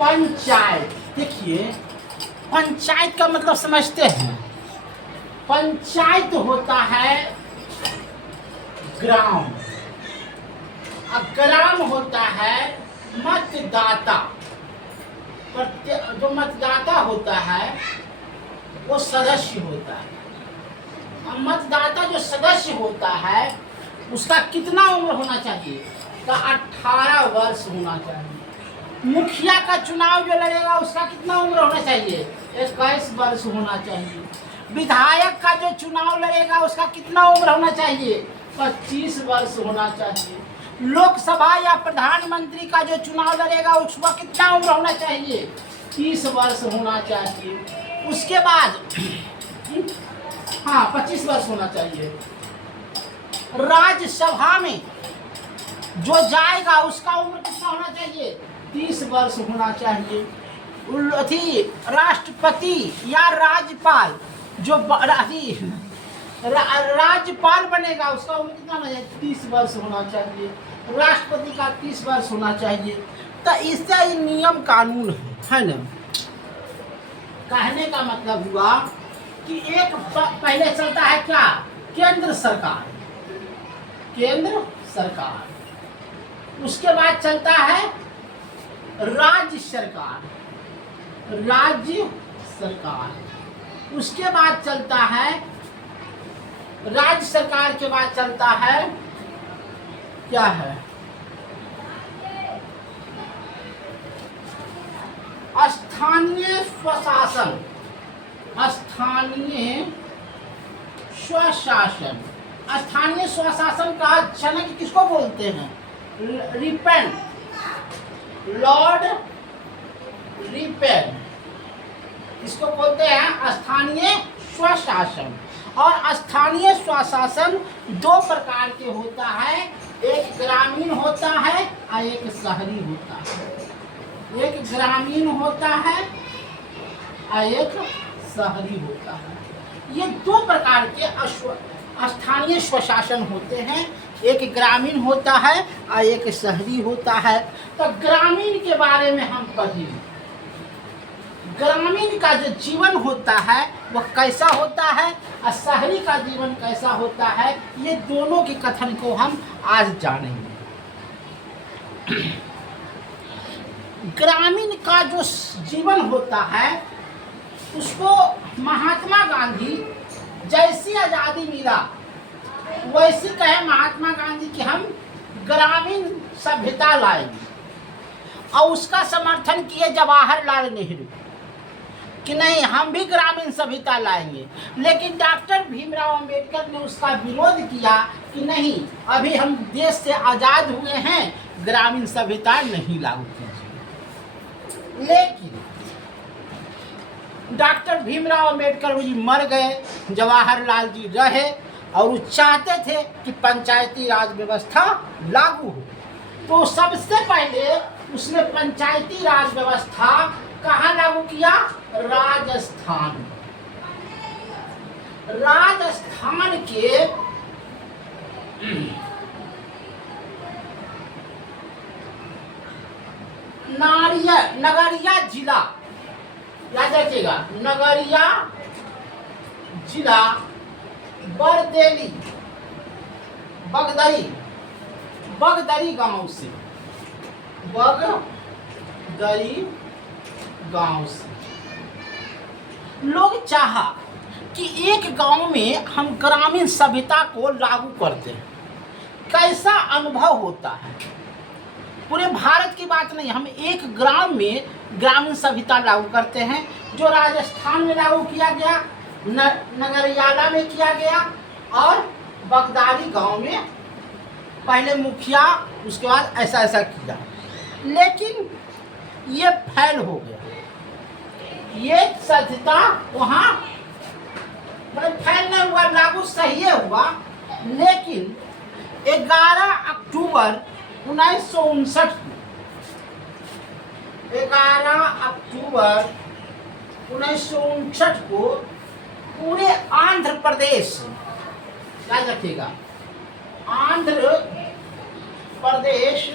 पंचायत। देखिए पंचायत का मतलब समझते हैं। पंचायत होता है ग्राम, और ग्राम होता है मतदाता। जो मतदाता होता है वो सदस्य होता है। और मतदाता जो सदस्य होता है उसका कितना उम्र होना चाहिए? का 18 वर्ष होना चाहिए। मुखिया का चुनाव जो लड़ेगा उसका कितना उम्र होना चाहिए? 21 वर्ष होना चाहिए। विधायक का जो चुनाव लड़ेगा उसका कितना उम्र होना चाहिए? 25 वर्ष होना चाहिए। लोकसभा या प्रधानमंत्री का जो चुनाव लड़ेगा उसका कितना उम्र होना चाहिए? 30 वर्ष होना चाहिए। उसके बाद 25 वर्ष होना चाहिए। राज्यसभा में जो जाएगा उसका उम्र कितना होना चाहिए? 30 वर्ष होना चाहिए। राष्ट्रपति या राज्यपाल जो राज्यपाल बनेगा उसका उम्र कितना होना चाहिए? 30 वर्ष होना चाहिए। राष्ट्रपति का 30 वर्ष होना चाहिए। तो इससे ये नियम कानून है ना। कहने का मतलब हुआ कि एक पहले चलता है क्या? केंद्र सरकार, केंद्र सरकार। उसके बाद चलता है राज्य सरकार, राज्य सरकार। उसके बाद चलता है राज्य सरकार के बाद चलता है क्या है? स्थानीय स्वशासन। स्थानीय स्वशासन। स्थानीय स्वशासन का जनक किसको बोलते हैं? रिपेन, लॉर्ड रिपेन, इसको बोलते हैं स्थानीय स्वशासन। और स्थानीय स्वशासन दो प्रकार के होता है, एक ग्रामीण होता है और एक शहरी होता है। एक ग्रामीण होता है और एक शहरी होता है। ये दो प्रकार के स्थानीय स्वशासन होते हैं, एक ग्रामीण होता है और एक शहरी होता है। तो ग्रामीण के बारे में हम पढ़ेंगे। ग्रामीण का जो जीवन होता है वह कैसा होता है और शहरी का जीवन कैसा होता है, ये दोनों के कथन को हम आज जानेंगे। ग्रामीण का जो जीवन होता है उसको महात्मा गांधी जैसी आज़ादी मिला वैसे कहे महात्मा गांधी कि हम ग्रामीण सभ्यता लाएंगे, और उसका समर्थन किए जवाहरलाल नेहरू कि नहीं हम भी ग्रामीण सभ्यता लाएंगे। लेकिन डॉक्टर भीमराव अंबेडकर ने उसका विरोध किया कि नहीं, अभी हम देश से आज़ाद हुए हैं, ग्रामीण सभ्यता नहीं लागू कीजिए। लेकिन डॉक्टर भीमराव अंबेडकर जी मर गए, जवाहरलाल जी रहे, और वो चाहते थे कि पंचायती राज व्यवस्था लागू हो। तो सबसे पहले उसने पंचायती राज व्यवस्था कहाँ लागू किया? राजस्थान। राजस्थान के नगरिया जिला, याद रखिएगा, नगरिया जिला बरदेली बगदरी गांव से, बगदरी गांव से लोग चाहा कि एक गांव में हम ग्रामीण सभ्यता को लागू करते हैं, कैसा अनुभव होता है। पूरे भारत की बात नहीं, हम एक ग्राम में ग्रामीण सभ्यता लागू करते हैं। जो राजस्थान में लागू किया गया, नगरियाला में किया गया, और बगदारी गांव में पहले मुखिया, उसके बाद ऐसा ऐसा किया। लेकिन ये फैल हो गया, ये सभ्यता वहाँ फैल नहीं हुआ, लागू सही हुआ। लेकिन 11 अक्टूबर 1959 को, 11 अक्टूबर 1959 को पूरे आंध्र प्रदेश, याद रखिएगा, आंध्र प्रदेश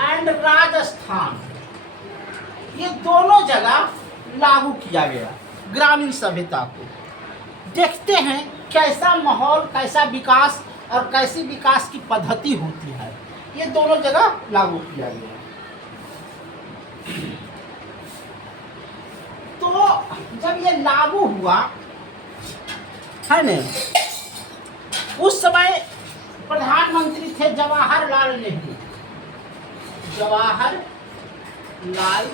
एंड राजस्थान, ये दोनों जगह लागू किया गया ग्रामीण सभ्यता को। देखते हैं कैसा माहौल, कैसा विकास और कैसी विकास की पद्धति होती है। ये दोनों जगह लागू किया गया। तो जब ये लागू हुआ है न, उस समय प्रधानमंत्री थे जवाहरलाल नेहरू। जवाहरलाल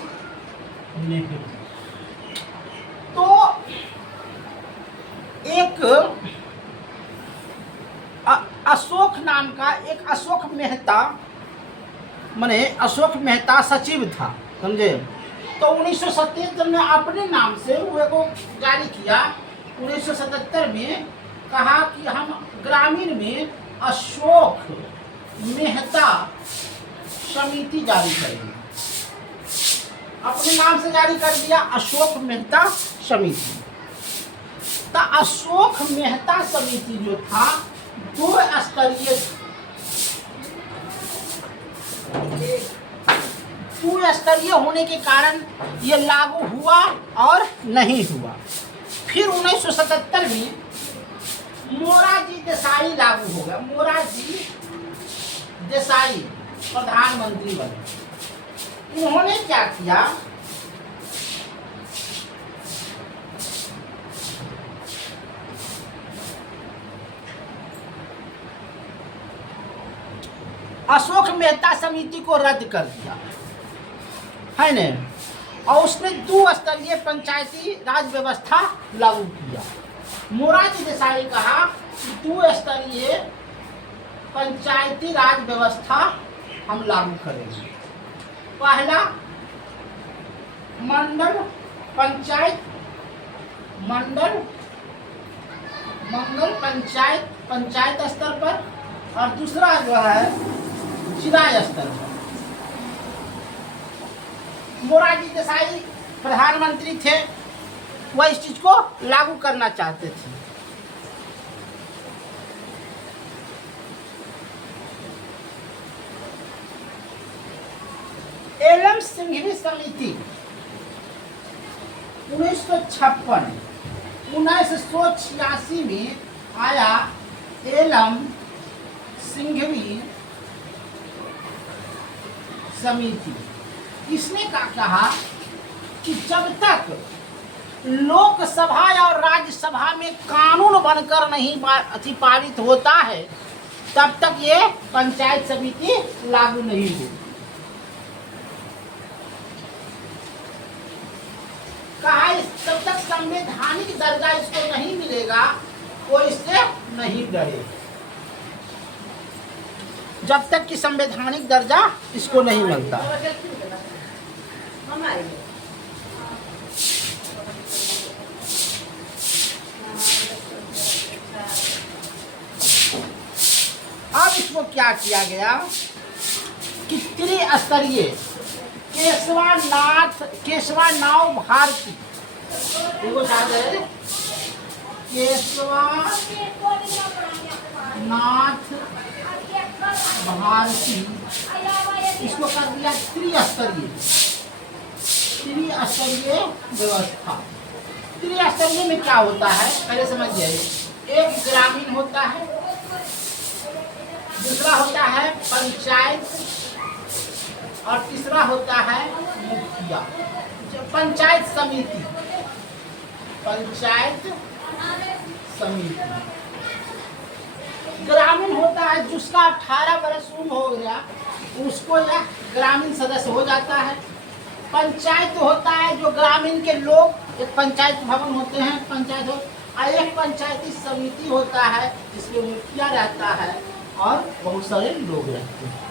नेहरू तो एक अशोक नाम का एक अशोक मेहता, माने अशोक मेहता सचिव था, समझे। तो 1977 में अपने नाम से वो को जारी किया। 1977 में कहा कि हम ग्रामीण में अशोक मेहता समिति जारी करेंगे। अपने नाम से जारी कर दिया अशोक मेहता समिति। तो अशोक मेहता समिति जो था 2 स्तरीय होने के कारण ये लागू हुआ और नहीं हुआ। फिर 1977 में मोरारजी देसाई लागू हो गया। मोरारजी देसाई प्रधानमंत्री बने। उन्होंने क्या किया, अशोक मेहता समिति को रद्द कर दिया, है न, और उसने 2 स्तरीय पंचायती राज व्यवस्था लागू किया। मोरारजी देसाई कहा कि 2 स्तरीय पंचायती राज व्यवस्था हम लागू करेंगे। पहला मंडल पंचायत स्तर पर, और दूसरा जो है जिला स्तर पर। मोरारजी देसाई प्रधानमंत्री थे, वह इस चीज को लागू करना चाहते थे। एलम सिंघवी समिति 1986 में आया। एलम सिंघवी समिति, इसने कहा कि जब तक लोकसभा और राज्यसभा में कानून बनकर नहीं पारित होता है, तब तक ये पंचायत समिति लागू नहीं होगी। कहा तब तक संवैधानिक दर्जा इसको नहीं मिलेगा, वो इससे नहीं डरे। जब तक कि संवैधानिक दर्जा इसको नहीं मिलता। अब इसको क्या किया गया कि त्रिस्तरीय केशवानाव भारती, केशवानाथ भारती, इसको कर दिया त्रिस्तरीय व्यवस्था। त्रिस्तरीय में क्या होता है पहले समझिए। एक ग्रामीण होता है, दूसरा होता है पंचायत, और तीसरा होता है मुखिया। पंचायत समिति ग्रामीण होता है, जिसका 18 वर्ष उम्र हो गया उसको यह ग्रामीण सदस्य हो जाता है। पंचायत होता है जो ग्रामीण के लोग, एक पंचायत भवन होते हैं, पंचायत और एक पंचायती समिति होता है जिसमें मुखिया रहता है और बहुत सारे लोग रहते हैं।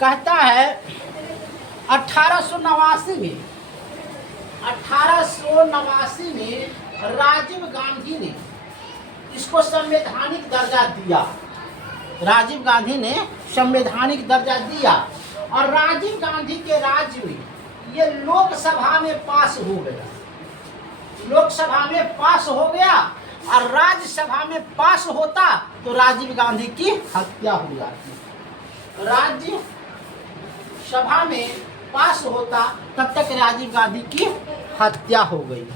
कहता है 1889 में राजीव गांधी ने इसको संवैधानिक दर्जा दिया। राजीव गांधी ने संवैधानिक दर्जा दिया और राजीव गांधी के राज्य में ये लोकसभा में पास हो गया। लोकसभा में पास हो गया और राज्यसभा में पास होता तो राजीव गांधी की हत्या हो जाती। राज्य सभा में पास होता तब तक राजीव गांधी की हत्या हो गई।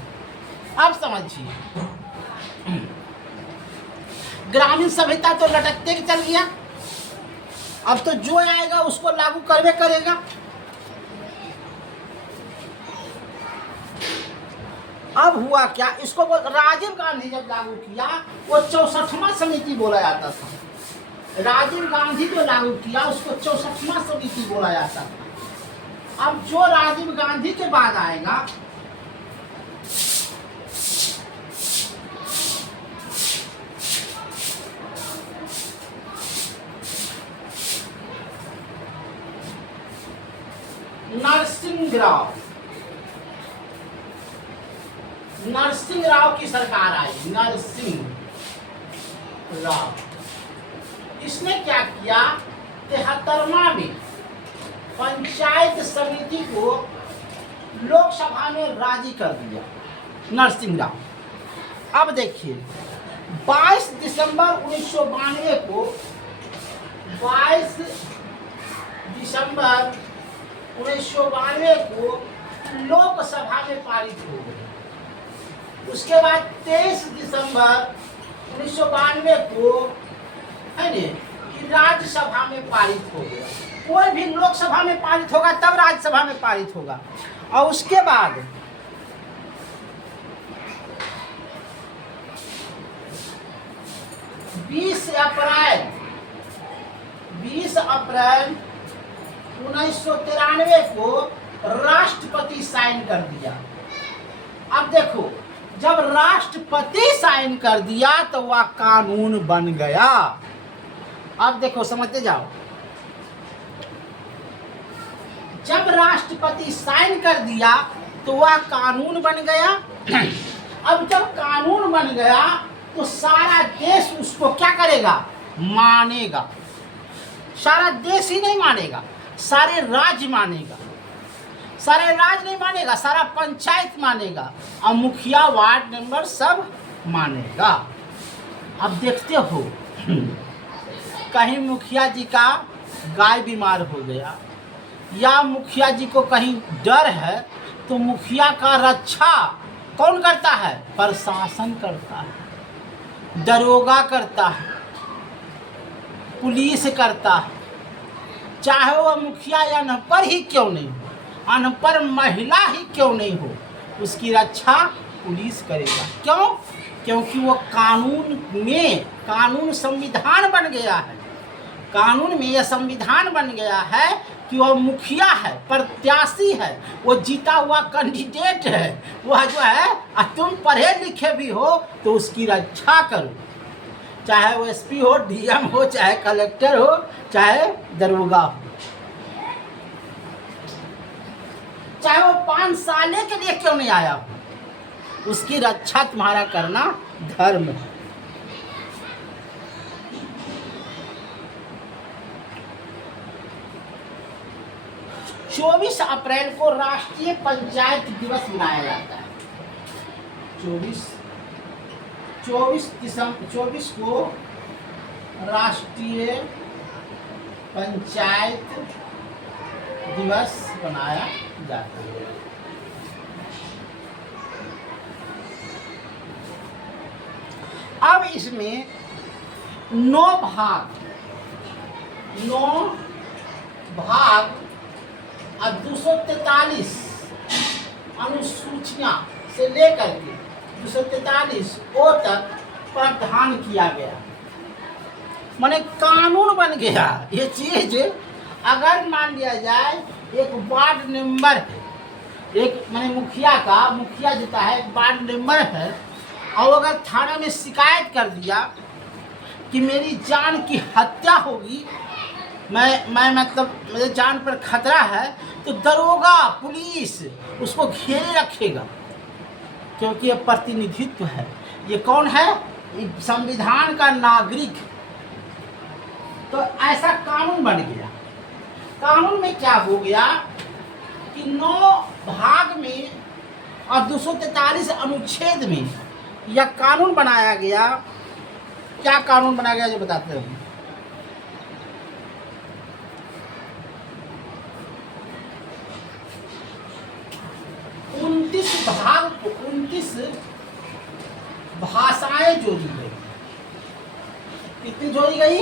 अब समझिए, ग्रामीण सभ्यता तो लटकते के चल गया, अब तो जो आएगा उसको लागू करवे करेगा। अब हुआ क्या, इसको राजीव गांधी जब लागू किया, वो 64वां समिति बोला जाता था। राजीव गांधी जो लागू किया उसको 64वां समिति बोला जाता था। अब जो राजीव गांधी के बाद आएगा, नरसिंह राव की सरकार आई। नरसिंह राव, इसने क्या किया, 73वां में पंचायत समिति को लोकसभा में राजी कर दिया नरसिंह राव। अब देखिए, 22 दिसंबर 1992 को 22 दिसंबर 1992 को लोकसभा में पारित हो गई। उसके बाद 23 दिसंबर 1992 को है न राज्यसभा में पारित हो गया। कोई भी लोकसभा में पारित होगा तब राज्यसभा में पारित होगा। और उसके बाद 20 अप्रैल 1993 को राष्ट्रपति साइन कर दिया। अब देखो, जब राष्ट्रपति साइन कर दिया तो वह कानून बन गया। अब देखो, समझते जाओ, जब राष्ट्रपति साइन कर दिया तो वह कानून बन गया। अब जब कानून बन गया तो सारा देश उसको क्या करेगा, मानेगा। सारा देश ही नहीं मानेगा, सारे राज्य मानेगा। सारे राज्य नहीं मानेगा, सारा पंचायत मानेगा, और मुखिया, वार्ड मेंबर सब मानेगा। अब देखते हो, कहीं मुखिया जी का गाय बीमार हो गया या मुखिया जी को कहीं डर है तो मुखिया का रक्षा कौन करता है, प्रशासन करता है, दरोगा करता है, पुलिस करता है। चाहे वह मुखिया या अनपढ़ ही क्यों नहीं हो, अनपढ़ महिला ही क्यों नहीं हो, उसकी रक्षा पुलिस करेगा। क्यों? क्योंकि वो कानून संविधान बन गया है। कानून में यह संविधान बन गया है कि वह मुखिया है, प्रत्याशी है, वो जीता हुआ कैंडिडेट है, वह जो है, तुम पढ़े लिखे भी हो तो उसकी रक्षा करो। चाहे वो एसपी हो, डीएम हो, चाहे कलेक्टर हो, चाहे दरोगा हो, चाहे वो 5 साल के लिए क्यों नहीं आया हो, उसकी रक्षा तुम्हारा करना धर्म है। चौबीस अप्रैल को राष्ट्रीय पंचायत दिवस मनाया जाता है। 24 को राष्ट्रीय पंचायत दिवस मनाया जाता है। अब इसमें 9 भाग और 243 अनुसूचियां से लेकर के 243 ओ तक प्रावधान किया गया। माने कानून बन गया। ये चीज अगर मान लिया जाए, एक वार्ड मेंबर है, एक माने मुखिया जीता है, एक वार्ड मेंबर है, और अगर थाना में शिकायत कर दिया कि मेरी जान की हत्या होगी, मैं मतलब मेरे जान पर खतरा है, तो दरोगा, पुलिस उसको घेरे रखेगा, क्योंकि ये प्रतिनिधित्व है। ये कौन है? ये संविधान का नागरिक। तो ऐसा कानून बन गया। कानून में क्या हो गया कि 9 भाग में और 243 अनुच्छेद में यह कानून बनाया गया। क्या कानून बनाया गया जो बताते हैं। भाग को 29 भाषाएं जोड़ी गई। कितनी जोड़ी गई?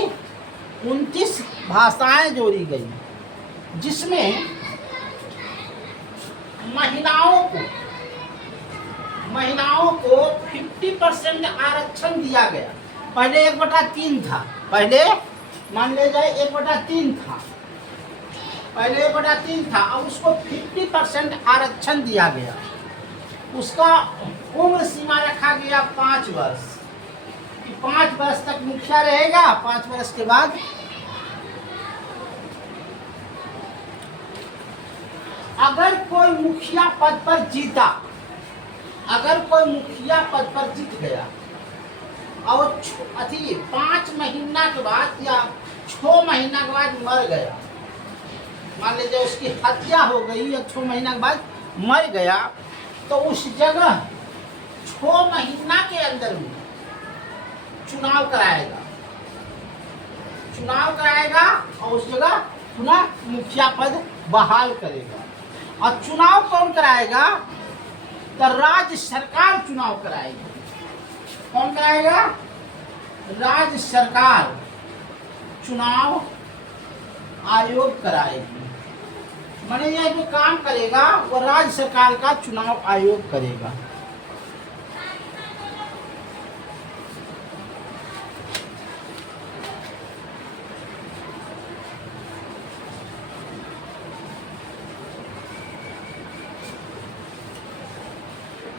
29 भाषाएं जोड़ी गई, जिसमें महिलाओं को 50% आरक्षण दिया गया। पहले 1/3 था, पहले मान ले जाए 1/3 था, पहले 1/3 था, अब उसको 50% आरक्षण दिया गया। उसका उम्र सीमा रखा गया 5 वर्ष, कि 5 वर्ष तक मुखिया रहेगा, 5 वर्ष के बाद अगर कोई मुखिया पद पर जीता, अगर कोई मुखिया पद पर जीत गया और 5 महीना के बाद या 6 महीना के बाद मर गया, मान लीजिए उसकी हत्या हो गई या 6 महीना के बाद मर गया, तो उस जगह 6 महीना के अंदर में चुनाव कराएगा, और उस जगह पुनः मुखिया पद बहाल करेगा। और चुनाव कौन कराएगा? तो राज्य सरकार चुनाव कराएगी। कौन कराएगा? राज्य सरकार चुनाव आयोग कराएगी। माने यह जो काम करेगा वो राज्य सरकार का चुनाव आयोग करेगा।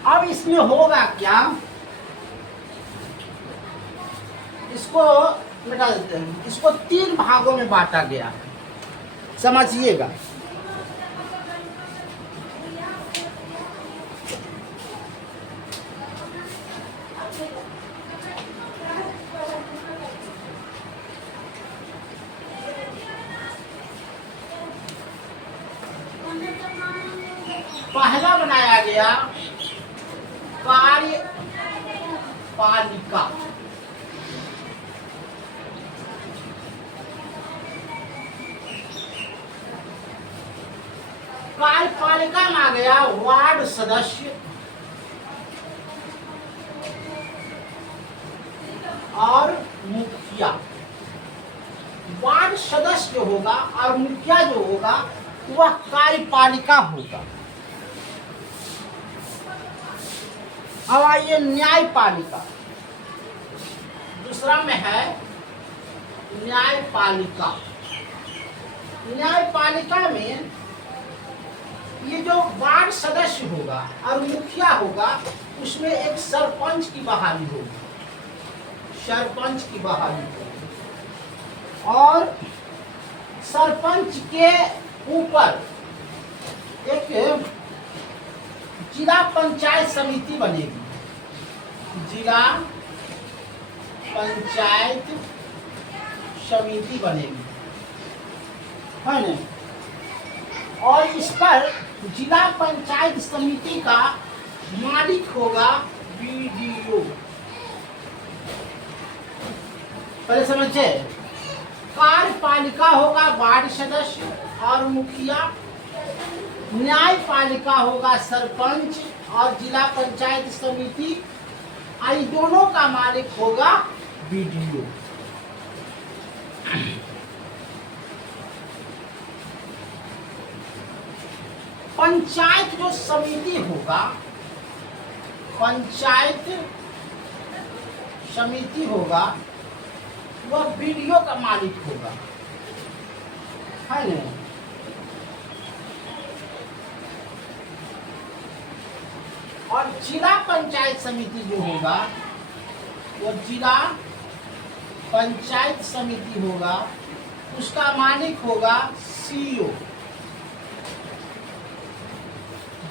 अब इसमें होगा क्या? इसको मिटा देते हैं। इसको 3 भागों में बांटा गया, समझिएगा। पहला बनाया गया कार्यपालिका। कार्यपालिका में आ गया वार्ड सदस्य और मुखिया। वार्ड सदस्य जो होगा और मुखिया जो होगा वह कार्यपालिका होगा। अब आइए न्यायपालिका। दूसरा में है न्यायपालिका। न्यायपालिका में ये जो वार्ड सदस्य होगा और मुखिया होगा उसमें एक सरपंच की बहाली होगी, सरपंच की बहाली होगी। और सरपंच के ऊपर एक जिला पंचायत समिति बनेगी, जिला पंचायत समिति बनेगी, है ना। और इस पर जिला पंचायत समिति का मालिक होगा बीडीओ। पहले समझे, कार्यपालिका होगा वार्ड सदस्य और मुखिया, न्यायपालिका होगा सरपंच और जिला पंचायत समिति, इन दोनों का मालिक होगा बीडीओ। पंचायत जो समिति होगा, पंचायत समिति होगा वह बीडीओ का मालिक होगा, है ना। और जिला पंचायत समिति जो होगा वो जिला पंचायत समिति होगा, उसका मालिक होगा सीईओ।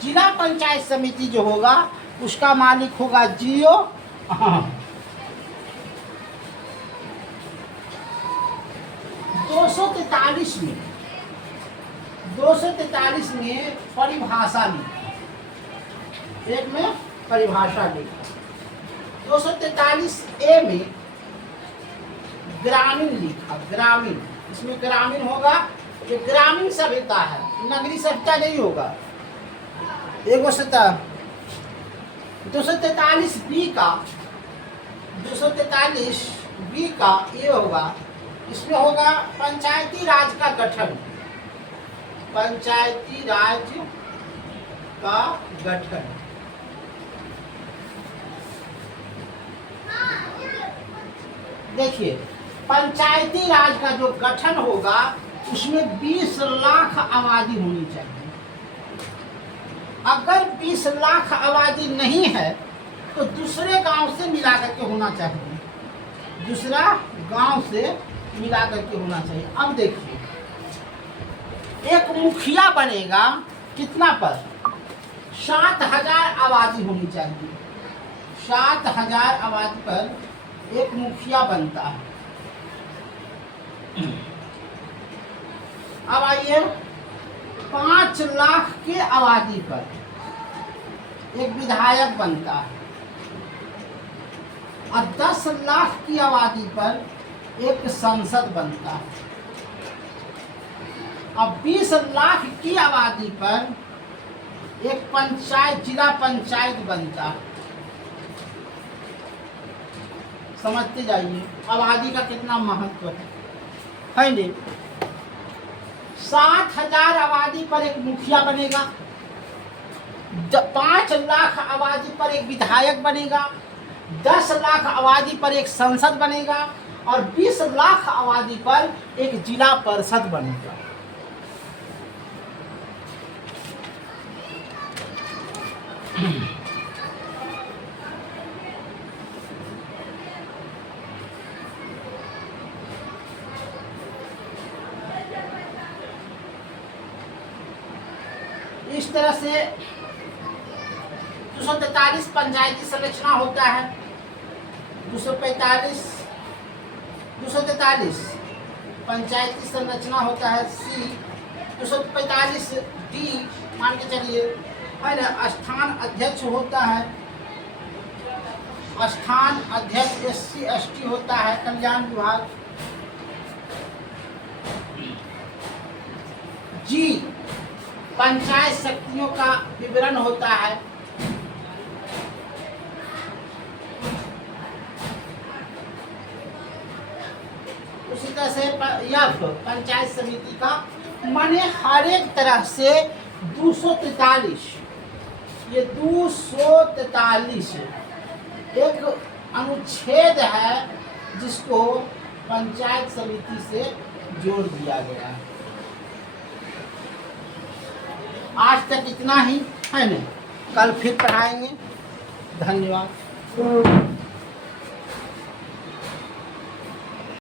जिला पंचायत समिति जो होगा उसका मालिक होगा जीओ। 243 में परिभाषा लिखा, एक में परिभाषा लिखा। 243A में ग्रामीण लिखा, ग्रामीण। इसमें ग्रामीण होगा, ये ग्रामीण सभ्यता है, नगरीय सभ्यता नहीं होगा। एक सभ्यता 243 बी का ये होगा, इसमें होगा पंचायती राज का गठन। पंचायती राज का गठन। देखिए, पंचायती राज का जो गठन होगा उसमें 20 लाख आबादी होनी चाहिए। अगर 20 लाख आबादी नहीं है तो दूसरे गांव से मिला करके होना चाहिए, दूसरा गांव से मिला करके होना चाहिए। अब देखिए, एक मुखिया बनेगा कितना पर? 7000 आबादी होनी चाहिए। 7000 आबादी पर एक मुखिया बनता है। अब आइए, 5 लाख के आबादी पर एक विधायक बनता है और 10 लाख की आबादी पर एक संसद बनता है। अब 20 लाख की आबादी पर एक पंचायत, जिला पंचायत बनता है। समझते जाइए आबादी का कितना महत्व है नहीं? 7000 आबादी पर एक मुखिया बनेगा, 5 लाख आबादी पर एक विधायक बनेगा, 10 लाख आबादी पर एक संसद बनेगा और 20 लाख आबादी पर एक जिला परिषद बनेगा। इस तरह से 243 पंचायती संरचना होता है। 243 पंचायती संरचना होता है सी। 245 डी मान के चलिए, है ना। स्थान अध्यक्ष होता है, स्थान अध्यक्ष SC ST होता है, कल्याण विभाग। जी, पंचायत शक्तियों का विवरण होता है। उसी तरह से F पंचायत समिति का, माने हर एक तरह से 243, ये 243 एक अनुच्छेद है जिसको पंचायत समिति से जोड़ दिया गया है। आज तक इतना ही है ना, कल फिर पढ़ाएंगे। धन्यवाद।